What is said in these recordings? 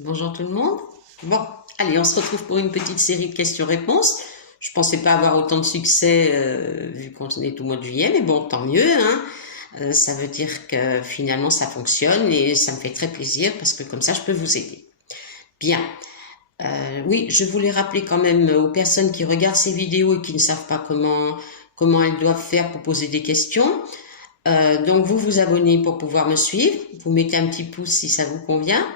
Bonjour tout le monde. Bon, allez, on se retrouve pour une petite série de questions-réponses. Je pensais pas avoir autant de succès vu qu'on est tout mois de juillet, mais bon, tant mieux, hein. Ça veut dire que finalement ça fonctionne et ça me fait très plaisir parce que comme ça je peux vous aider. Bien. Oui, je voulais rappeler quand même aux personnes qui regardent ces vidéos et qui ne savent pas comment elles doivent faire pour poser des questions. Donc vous vous abonnez pour pouvoir me suivre. Vous mettez un petit pouce si ça vous convient.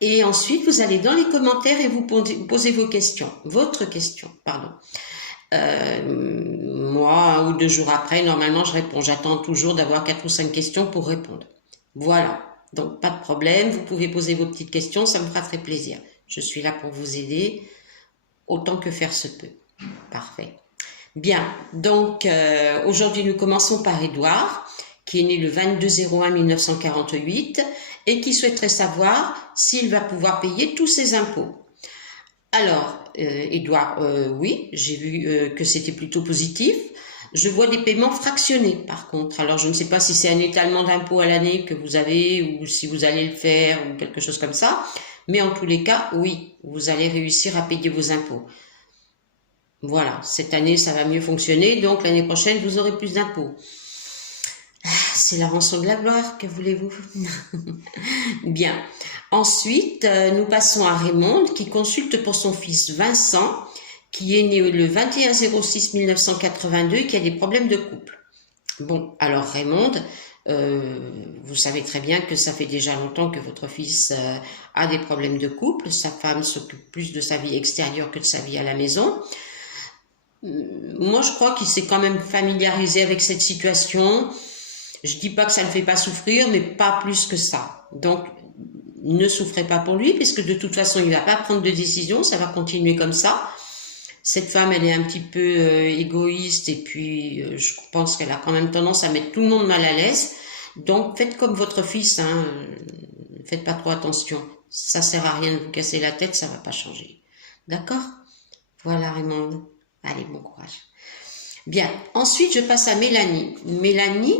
Et ensuite, vous allez dans les commentaires et vous posez vos questions. Votre question, pardon. Moi, 1 ou 2 jours après, normalement, je réponds. J'attends toujours d'avoir 4 ou 5 questions pour répondre. Voilà. Donc, pas de problème. Vous pouvez poser vos petites questions. Ça me fera très plaisir. Je suis là pour vous aider autant que faire se peut. Parfait. Bien. Donc, aujourd'hui, nous commençons par Édouard, qui est né le 22/01/1948 et qui souhaiterait savoir s'il va pouvoir payer tous ses impôts. Alors, Édouard, oui, j'ai vu que c'était plutôt positif. Je vois des paiements fractionnés, par contre. Alors, je ne sais pas si c'est un étalement d'impôts à l'année que vous avez ou si vous allez le faire ou quelque chose comme ça. Mais en tous les cas, oui, vous allez réussir à payer vos impôts. Voilà, cette année, ça va mieux fonctionner. Donc, l'année prochaine, vous aurez plus d'impôts. C'est la rançon de la gloire, que voulez-vous? Bien. Ensuite, nous passons à Raymond qui consulte pour son fils Vincent, qui est né le 21/06/1982 et qui a des problèmes de couple. Bon, alors Raymond, vous savez très bien que ça fait déjà longtemps que votre fils a des problèmes de couple. Sa femme s'occupe plus de sa vie extérieure que de sa vie à la maison. Moi, je crois qu'il s'est quand même familiarisé avec cette situation. Je dis pas que ça ne le fait pas souffrir, mais pas plus que ça. Donc, ne souffrez pas pour lui, puisque de toute façon, il va pas prendre de décision, ça va continuer comme ça. Cette femme, elle est un petit peu égoïste, et puis je pense qu'elle a quand même tendance à mettre tout le monde mal à l'aise. Donc, faites comme votre fils, hein. Faites pas trop attention. Ça sert à rien de vous casser la tête, ça va pas changer. D'accord? Voilà, Raymond. Allez, bon courage. Bien, ensuite je passe à Mélanie. Mélanie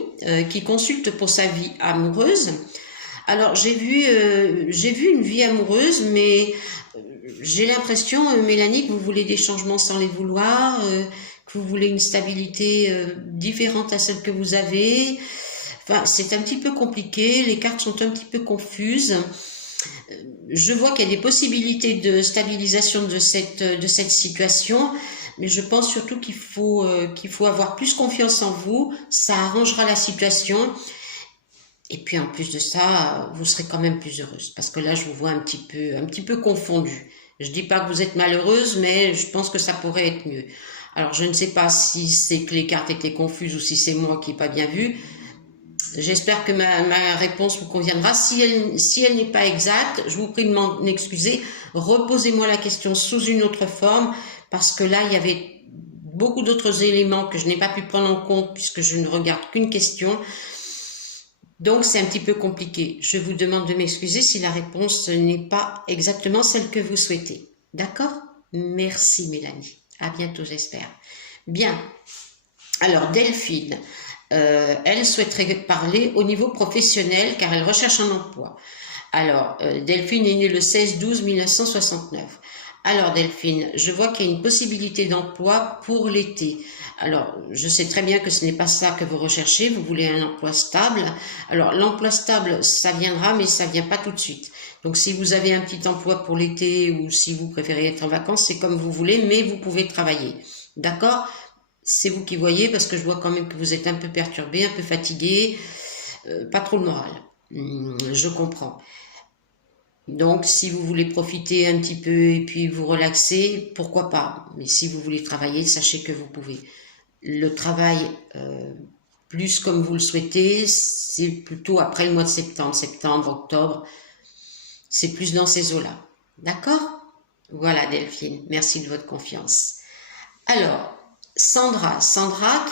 qui consulte pour sa vie amoureuse. Alors j'ai vu une vie amoureuse, mais j'ai l'impression, Mélanie, que vous voulez des changements sans les vouloir, que vous voulez une stabilité différente à celle que vous avez. Enfin, c'est un petit peu compliqué, les cartes sont un petit peu confuses. Je vois qu'il y a des possibilités de stabilisation de cette situation. Mais je pense surtout qu'il faut avoir plus confiance en vous, ça arrangera la situation. Et puis en plus de ça, vous serez quand même plus heureuse. Parce que là, je vous vois un petit peu confondue. Je dis pas que vous êtes malheureuse, mais je pense que ça pourrait être mieux. Alors je ne sais pas si c'est que les cartes étaient confuses ou si c'est moi qui n'ai pas bien vu. J'espère que ma réponse vous conviendra. Si elle n'est pas exacte, je vous prie de m'en excuser. Reposez-moi la question sous une autre forme. Parce que là, il y avait beaucoup d'autres éléments que je n'ai pas pu prendre en compte puisque je ne regarde qu'une question. Donc, c'est un petit peu compliqué. Je vous demande de m'excuser si la réponse n'est pas exactement celle que vous souhaitez. D'accord? Merci, Mélanie. À bientôt, j'espère. Bien. Alors, Delphine, elle souhaiterait parler au niveau professionnel car elle recherche un emploi. Alors, Delphine est née le 16/12/1969. Alors Delphine, je vois qu'il y a une possibilité d'emploi pour l'été. Alors, je sais très bien que ce n'est pas ça que vous recherchez, vous voulez un emploi stable. Alors, l'emploi stable, ça viendra, mais ça vient pas tout de suite. Donc, si vous avez un petit emploi pour l'été ou si vous préférez être en vacances, c'est comme vous voulez, mais vous pouvez travailler. D'accord? C'est vous qui voyez, parce que je vois quand même que vous êtes un peu perturbé, un peu fatigué, pas trop le moral. Je comprends. Donc, si vous voulez profiter un petit peu et puis vous relaxer, pourquoi pas. Mais si vous voulez travailler, sachez que vous pouvez. Le travail, plus comme vous le souhaitez, c'est plutôt après le mois de septembre, octobre. C'est plus dans ces eaux-là. D'accord? Voilà Delphine, merci de votre confiance. Alors, Sandra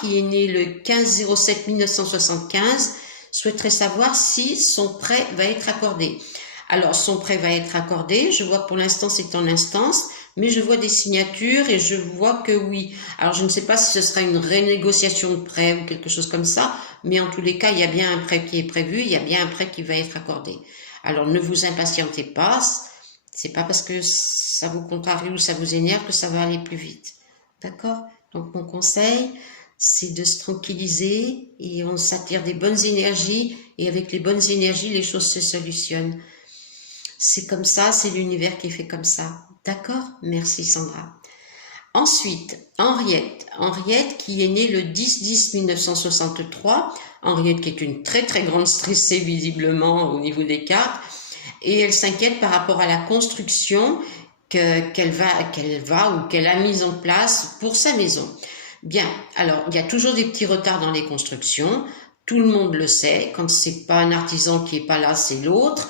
qui est née le 15/07/1975, souhaiterait savoir si son prêt va être accordé. Alors, son prêt va être accordé. Je vois que pour l'instant, c'est en instance, mais je vois des signatures et je vois que oui. Alors, je ne sais pas si ce sera une renégociation de prêt ou quelque chose comme ça, mais en tous les cas, il y a bien un prêt qui est prévu, il y a bien un prêt qui va être accordé. Alors, ne vous impatientez pas. C'est pas parce que ça vous contrarie ou ça vous énerve que ça va aller plus vite. D'accord? Donc mon conseil, c'est de se tranquilliser et on s'attire des bonnes énergies et avec les bonnes énergies, les choses se solutionnent. C'est comme ça, c'est l'univers qui est fait comme ça. D'accord? Merci Sandra. Ensuite, Henriette. Henriette qui est née le 10-10-1963. Henriette qui est une très très grande stressée visiblement au niveau des cartes. Et elle s'inquiète par rapport à la construction qu'elle va ou qu'elle a mise en place pour sa maison. Bien, alors il y a toujours des petits retards dans les constructions. Tout le monde le sait. Quand c'est pas un artisan qui est pas là, c'est l'autre.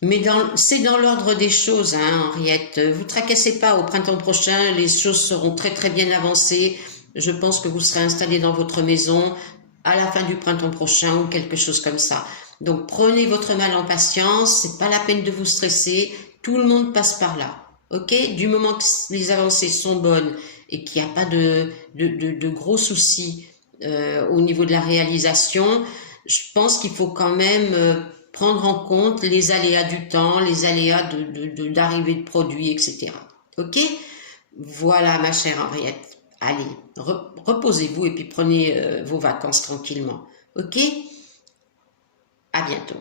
Mais c'est dans l'ordre des choses, hein, Henriette. Vous tracassez pas, au printemps prochain, les choses seront très très bien avancées. Je pense que vous serez installé dans votre maison à la fin du printemps prochain ou quelque chose comme ça. Donc prenez votre mal en patience, c'est pas la peine de vous stresser, tout le monde passe par là. Ok? Du moment que les avancées sont bonnes et qu'il n'y a pas de gros soucis au niveau de la réalisation, je pense qu'il faut quand même prendre en compte les aléas du temps, les aléas d'arrivée de produits, etc. Ok? Voilà, ma chère Henriette. Allez, reposez-vous et puis prenez vos vacances tranquillement. Ok? À bientôt.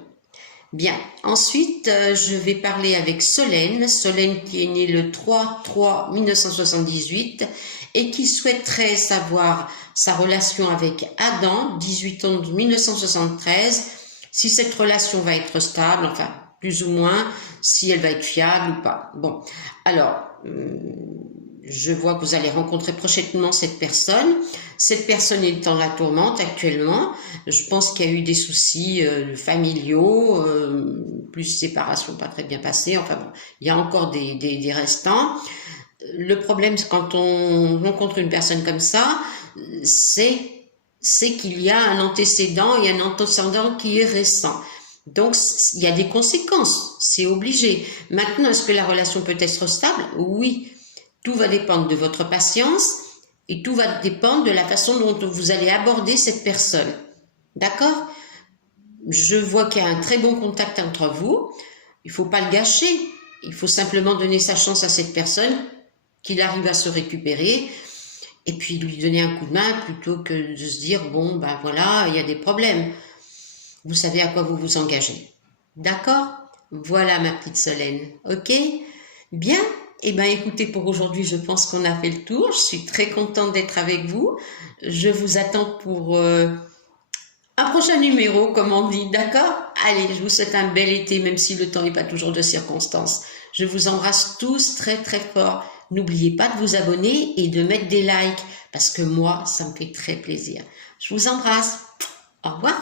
Bien, ensuite, je vais parler avec Solène. Solène qui est née le 3-3-1978 et qui souhaiterait savoir sa relation avec Adam, 18-11-1973, si cette relation va être stable, enfin, plus ou moins, si elle va être fiable ou pas. Bon, alors, je vois que vous allez rencontrer prochainement cette personne. Cette personne est dans la tourmente actuellement. Je pense qu'il y a eu des soucis familiaux, plus séparation pas très bien passée. Enfin bon, il y a encore des restants. Le problème, quand on rencontre une personne comme ça, c'est qu'il y a un antécédent et un antécédent qui est récent. Donc, il y a des conséquences, c'est obligé. Maintenant, est-ce que la relation peut être stable? Oui. Tout va dépendre de votre patience et tout va dépendre de la façon dont vous allez aborder cette personne. D'accord? Je vois qu'il y a un très bon contact entre vous. Il ne faut pas le gâcher. Il faut simplement donner sa chance à cette personne, qu'il arrive à se récupérer et puis lui donner un coup de main plutôt que de se dire, bon, ben voilà, il y a des problèmes. Vous savez à quoi vous vous engagez. D'accord? Voilà ma petite Solène. Ok? Bien? Eh bien, écoutez, pour aujourd'hui, je pense qu'on a fait le tour. Je suis très contente d'être avec vous. Je vous attends pour un prochain numéro, comme on dit. D'accord? Allez, je vous souhaite un bel été, même si le temps n'est pas toujours de circonstance. Je vous embrasse tous très, très fort. N'oubliez pas de vous abonner et de mettre des likes, parce que moi, ça me fait très plaisir. Je vous embrasse. Au revoir.